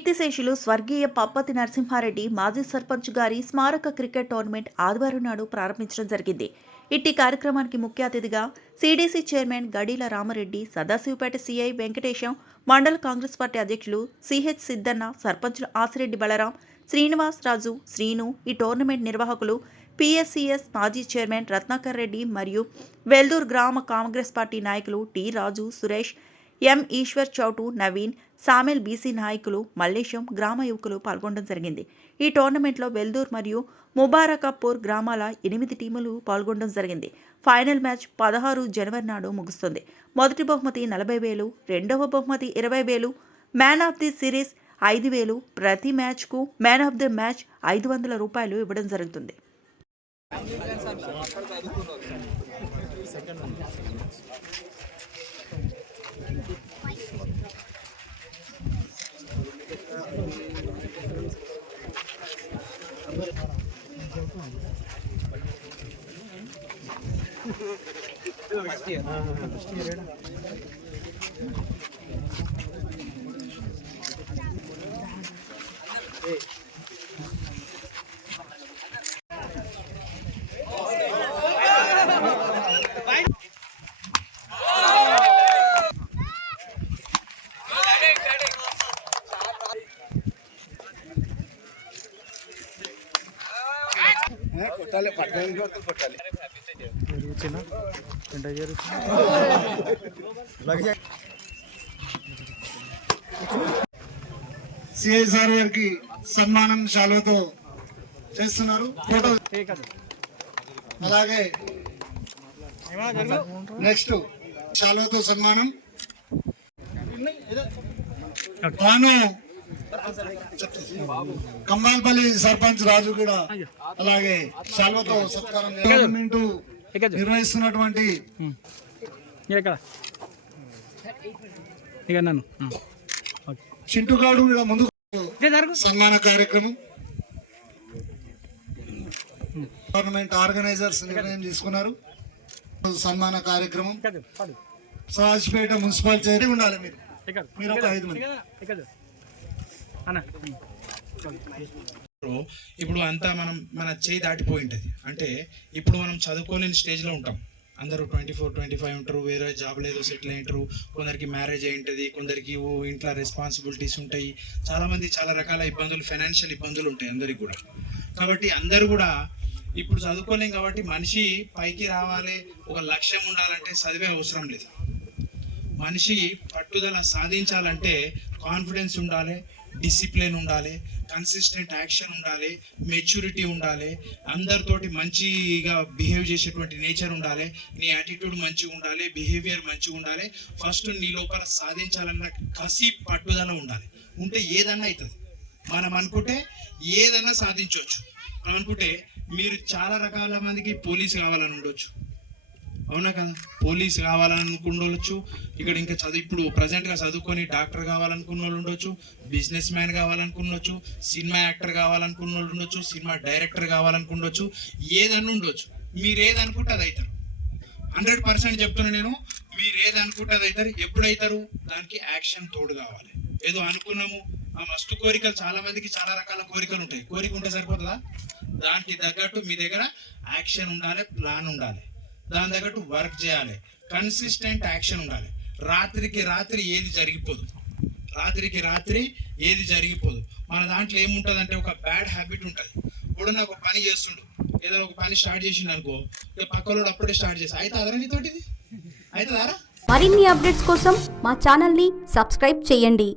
కీర్తిశేషులు స్వర్గీయ పప్పతి నరసింహారెడ్డి మాజీ సర్పంచ్ గారి స్మారక క్రికెట్ టోర్నమెంట్ ఆదివారం నాడు ప్రారంభించడం జరిగింది. ఇట్టి కార్యక్రమానికి ముఖ్య అతిథిగా CDC chairman Gadila Ramareddy, Sadashivapet CI Venkatesham, మండల కాంగ్రెస్ పార్టీ అధ్యక్షులు సిహెచ్ సిద్దన్న, సర్పంచులు ఆసిరెడ్డి బలరాం, శ్రీనివాస్ రాజు, శ్రీను, ఈ టోర్నమెంట్ నిర్వాహకులు పిఎస్సిఎస్ మాజీ చైర్మన్ రత్నాకర్ రెడ్డి మరియు వెల్దూర్ గ్రామ కాంగ్రెస్ పార్టీ నాయకులు టి రాజు, సురేష్, ఎం ఈశ్వర్ చౌటు, నవీన్, సామెల్, బీసీ నాయకులు మల్లేశం, గ్రామ యువకులు పాల్గొనడం జరిగింది. ఈ టోర్నమెంట్లో వెల్దూర్ మరియు ముబారకపూర్ గ్రామాల 8 టీములు పాల్గొనడం జరిగింది. ఫైనల్ మ్యాచ్ 16 జనవరి నాడు ముగుస్తుంది. మొదటి బహుమతి 40,000, రెండవ బహుమతి 20,000, మ్యాన్ ఆఫ్ ది సిరీస్ 5,000, ప్రతి మ్యాచ్కు మ్యాన్ ఆఫ్ ది మ్యాచ్ 500 రూపాయలు ఇవ్వడం జరుగుతుంది. కొట్టాలి, పట్టణం కొట్టాలి. సిఐ సార్ గారికి సన్మానం శాలువతో చేస్తున్నారు. ఫోటో అలాగే నెక్స్ట్ శాలువతో సన్మానం భాను కంబాల్పల్లి సర్పంచ్ రాజు కూడా అలాగే శాలువతో సత్కారం నిర్వహిస్తున్నటువంటి చింటుగాడు కూడా ముందు సన్మాన కార్యక్రమం గవర్నమెంట్ ఆర్గనైజర్స్ నిర్ణయం తీసుకున్నారు. సన్మాన కార్యక్రమం సదాశివపేట మున్సిపల్ చైర్మన్ ఉండాలి. మీరు ఒక 5 మంది. ఇప్పుడు అంతా మన చేయి దాటిపోయి ఉంటుంది. అంటే ఇప్పుడు మనం చదువుకోలేని స్టేజ్లో ఉంటాం. అందరూ 24-25 ఉంటారు, వేరే జాబ్ లేదో సెటిల్ అయ్యింటారు, కొందరికి మ్యారేజ్ అయి ఉంటుంది, కొందరికి ఇంట్లో రెస్పాన్సిబిలిటీస్ ఉంటాయి, చాలామంది చాలా రకాల ఇబ్బందులు, ఫైనాన్షియల్ ఇబ్బందులు ఉంటాయి అందరికి కూడా. కాబట్టి అందరూ కూడా ఇప్పుడు చదువుకోలేం. కాబట్టి మనిషి పైకి రావాలి, ఒక లక్ష్యం ఉండాలంటే చదివే అవసరం లేదు. మనిషి పట్టుదల సాధించాలంటే కాన్ఫిడెన్స్ ఉండాలి, డిసిప్లిన్ ఉండాలి, కన్సిస్టెంట్ యాక్షన్ ఉండాలి, మెచ్యూరిటీ ఉండాలి, అందరితోటి మంచిగా బిహేవ్ చేసేటువంటి నేచర్ ఉండాలి, నీ యాటిట్యూడ్ మంచిగా ఉండాలి, బిహేవియర్ మంచిగా ఉండాలి. ఫస్ట్ నీ లోపల సాధించాలన్న కసి పట్టుదల ఉండాలి. ఉంటే ఏదన్నా అవుతుంది. మనం అనుకుంటే ఏదన్నా సాధించవచ్చు. మనం అనుకుంటే మీరు చాలా రకాల మందికి పోలీస్ కావాలని ఉండొచ్చు, అవునా కదా? పోలీస్ కావాలనుకుండొచ్చు. ఇక్కడ ఇంకా ఇప్పుడు ప్రజెంట్గా చదువుకొని డాక్టర్ కావాలనుకున్న వాళ్ళు ఉండొచ్చు, బిజినెస్ మ్యాన్ కావాలనుకున్నొచ్చు, సినిమా యాక్టర్ కావాలనుకున్న వాళ్ళు ఉండొచ్చు, సినిమా డైరెక్టర్ కావాలనుకుండొచ్చు, ఏదన్నా ఉండొచ్చు. మీరు ఏది అనుకుంటే అది అవుతారు. 100% చెప్తున్నా నేను, మీరు ఏది అనుకుంటే అది అవుతారు. ఎప్పుడైతారు? దానికి యాక్షన్ తోడు కావాలి. ఏదో అనుకున్నాము, ఆ మస్తు కోరికలు, చాలా మందికి చాలా రకాల కోరికలు ఉంటాయి. కోరిక ఉంటే సరిపోతుందా? దానికి తగ్గట్టు మీ దగ్గర యాక్షన్ ఉండాలి, ప్లాన్ ఉండాలి, దాని తగ్గట్టు వర్క్ చేయాలి, కన్సిస్టెంట్ యాక్షన్ ఉండాలి. రాత్రికి రాత్రి ఏది జరిగిపోదు, మన దాంట్లో ఏముంటుంది అంటే ఒక బ్యాడ్ హ్యాబిట్ ఉంటుంది. ఇప్పుడు నాకు ఒక పని చేస్తుండు, ఏదైనా ఒక పని స్టార్ట్ చేసిండు అనుకో, ఇక పక్కలోడు అప్పుడే స్టార్ట్ చేసి అయితే అదరా నీతోటిది అవుతుందారా. మరిన్ని అప్డేట్స్ కోసం మా ఛానల్ని సబ్స్క్రైబ్ చేయండి.